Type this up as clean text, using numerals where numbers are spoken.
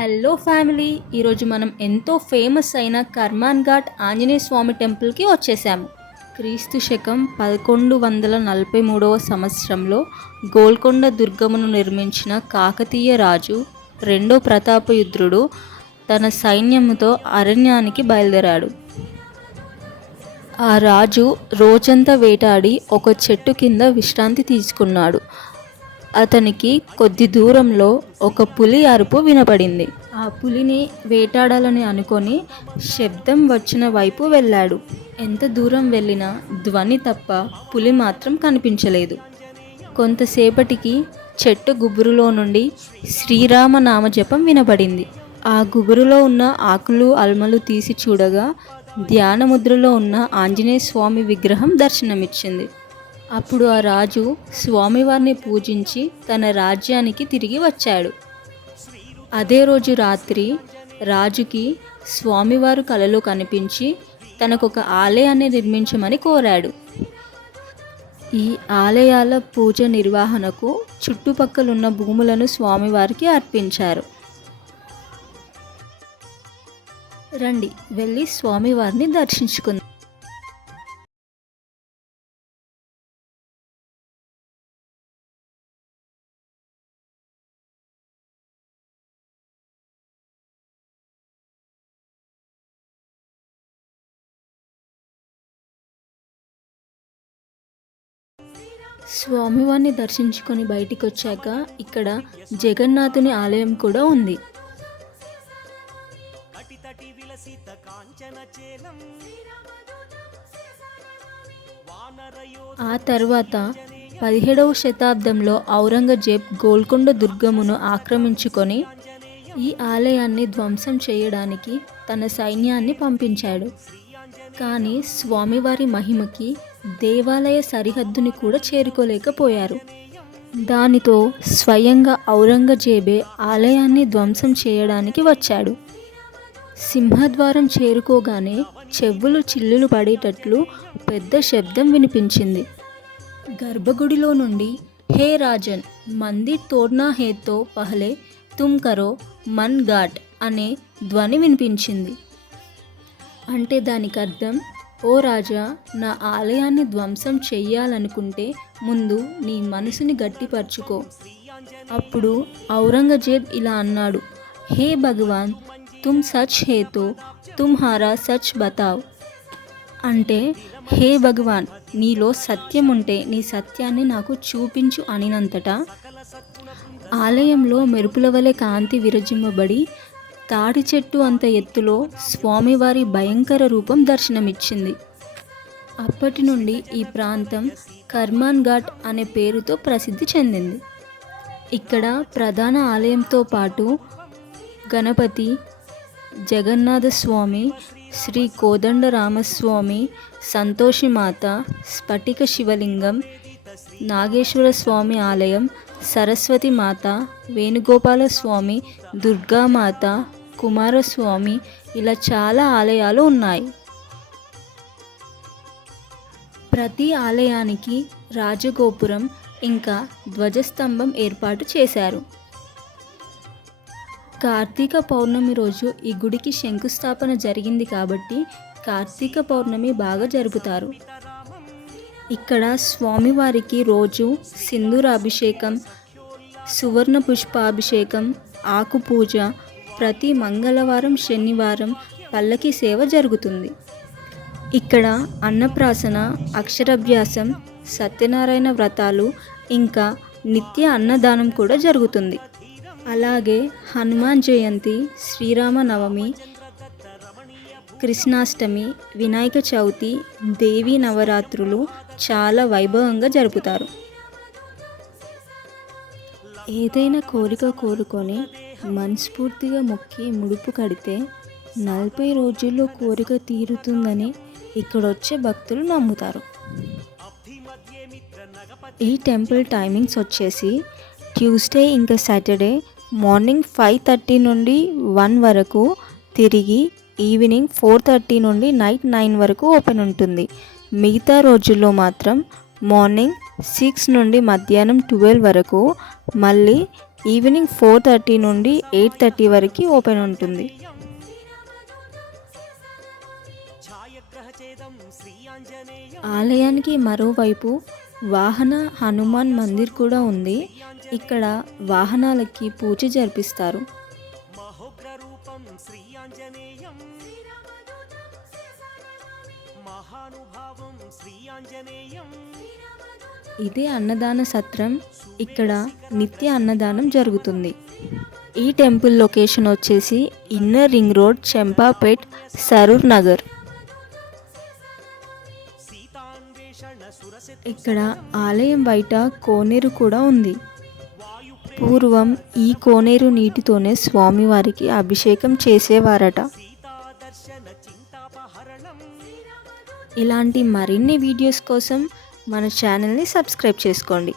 Hello family, ఈరోజు మనం ఎంతో ఫేమస్ అయిన కర్మాన్ ఘాట్ ఆంజనేయ స్వామి టెంపుల్కి వచ్చేసాము. క్రీస్తు శకం 1143 సంవత్సరంలో గోల్కొండ దుర్గమును నిర్మించిన కాకతీయ రాజు రెండో ప్రతాపయుద్రుడు తన సైన్యముతో అరణ్యానికి బయలుదేరాడు. ఆ రాజు రోజంతా వేటాడి ఒక చెట్టు కింద విశ్రాంతి తీసుకున్నాడు. అతనికి కొద్ది దూరంలో ఒక పులి అరుపు వినపడింది. ఆ పులిని వేటాడాలని అనుకొని శబ్దం వచ్చిన వైపు వెళ్ళాడు. ఎంత దూరం వెళ్ళినా ధ్వని తప్ప పులి మాత్రం కనిపించలేదు. కొంతసేపటికి చెట్టు గుబురులో నుండి శ్రీరామ నామజపం వినపడింది. ఆ గుబురులో ఉన్న ఆకులు అల్మలు తీసి చూడగా ధ్యానముద్రలో ఉన్న ఆంజనేయ స్వామి విగ్రహం దర్శనమిచ్చింది. అప్పుడు ఆ రాజు స్వామివారిని పూజించి తన రాజ్యానికి తిరిగి వచ్చాడు. అదే రోజు రాత్రి రాజుకి స్వామివారు కలలో కనిపించి తనకొక ఆలయాన్ని నిర్మించమని కోరాడు. ఈ ఆలయాల పూజ నిర్వహణకు చుట్టుపక్కలున్న భూములను స్వామివారికి అర్పించారు. రండి వెళ్ళి స్వామివారిని దర్శించుకుందాం. స్వామివారిని దర్శించుకొని బయటికి వచ్చాక ఇక్కడ జగన్నాథుని ఆలయం కూడా ఉంది. ఆ తర్వాత 17వ శతాబ్దంలో ఔరంగజేబ్ గోల్కొండ దుర్గమును ఆక్రమించుకొని ఈ ఆలయాన్ని ధ్వంసం చేయడానికి తన సైన్యాన్ని పంపించాడు. కానీ స్వామివారి మహిమకి దేవాలయ సరిహద్దుని కూడా చేరుకోలేకపోయారు. దానితో స్వయంగా ఔరంగజేబే ఆలయాన్ని ధ్వంసం చేయడానికి వచ్చాడు. సింహద్వారం చేరుకోగానే చెవులు చిల్లులు పడేటట్లు పెద్ద శబ్దం వినిపించింది. గర్భగుడిలో నుండి హే రాజన్, మందిర్ తోడ్నా హేతో పహలే తుమ్ కరో మన్ ఘాట్ అనే ధ్వని వినిపించింది. అంటే దానికి అర్థం, ఓ రాజా, నా ఆలయాన్ని ధ్వంసం చెయ్యాలనుకుంటే ముందు నీ మనసుని గట్టిపరుచుకో. అప్పుడు ఔరంగజేబ్ ఇలా అన్నాడు, హే భగవాన్, తుమ్ సచ్ హే తో తుమ్హారా సచ్ బతావ్. అంటే, హే భగవాన్, నీలో సత్యం ఉంటే నీ సత్యాన్ని నాకు చూపించు అనినంతటా ఆలయంలో మెరుపుల వలె కాంతి విరజిమ్మబడి తాడి చెట్టు అంత ఎత్తులో స్వామివారి భయంకర రూపం దర్శనమిచ్చింది. అప్పటి నుండి ఈ ప్రాంతం కర్మాన్ ఘాట్ అనే పేరుతో ప్రసిద్ధి చెందింది. ఇక్కడ ప్రధాన ఆలయంతో పాటు గణపతి, జగన్నాథ స్వామి, శ్రీ కోదండరామస్వామి, సంతోషిమాత, స్ఫటిక శివలింగం, నాగేశ్వర స్వామి ఆలయం, సరస్వతి మాత, వేణుగోపాల స్వామి, దుర్గామాత, కుమారస్వామి ఇలా చాలా ఆలయాలు ఉన్నాయి. ప్రతి ఆలయానికి రాజగోపురం ఇంకా ధ్వజస్తంభం ఏర్పాటు చేశారు. కార్తీక పౌర్ణమి రోజు ఈ గుడికి శంకుస్థాపన జరిగింది కాబట్టి కార్తీక పౌర్ణమి బాగా జరుపుతారు. ఇక్కడ స్వామివారికి రోజు సింధూరాభిషేకం, సువర్ణ పుష్పాభిషేకం, ఆకు పూజ, ప్రతి మంగళవారం శనివారం పల్లకి సేవ జరుగుతుంది. ఇక్కడ అన్నప్రాసన, అక్షరాభ్యాసం, సత్యనారాయణ వ్రతాలు ఇంకా నిత్య అన్నదానం కూడా జరుగుతుంది. అలాగే హనుమాన్ జయంతి, శ్రీరామ నవమి, కృష్ణాష్టమి, వినాయక చవితి, దేవీ నవరాత్రులు చాలా వైభవంగా జరుపుతారు. ఏదైనా కోరిక కోరుకొని మనస్ఫూర్తిగా మొక్కి ముడుపు కడితే 40 రోజుల్లో కోరిక తీరుతుందని ఇక్కడొచ్చే భక్తులు నమ్ముతారు. ఈ టెంపుల్ టైమింగ్స్ వచ్చేసి ట్యూస్డే ఇంకా సాటర్డే మార్నింగ్ 5:30 నుండి 1 వరకు, తిరిగి ఈవినింగ్ 4:30 నుండి నైట్ 9 వరకు ఓపెన్ ఉంటుంది. మిగతా రోజుల్లో మాత్రం మార్నింగ్ 6 నుండి మధ్యాహ్నం 12 వరకు, మళ్ళీ ఈవినింగ్ 4:30 నుండి 8:30 వరకు ఓపెన్ ఉంటుంది. ఆలయానికి మరోవైపు వాహన హనుమాన్ మందిర్ కూడా ఉంది. ఇక్కడ వాహనాలకి పూజ జరిపిస్తారు. ఇదే అన్నదాన సత్రం. ఇక్కడ నిత్య అన్నదానం జరుగుతుంది. ఈ టెంపుల్ లొకేషన్ వచ్చేసి inner ring road, Champapet, Saroor Nagar. ఇక్కడ ఆలయం బయట కోనేరు కూడా ఉంది. పూర్వం ఈ కోనేరు నీటితోనే స్వామివారికి అభిషేకం చేసేవారట. ఇలాంటి మరిన్ని వీడియోస్ కోసం మన ఛానల్ని సబ్స్క్రైబ్ చేసుకోండి.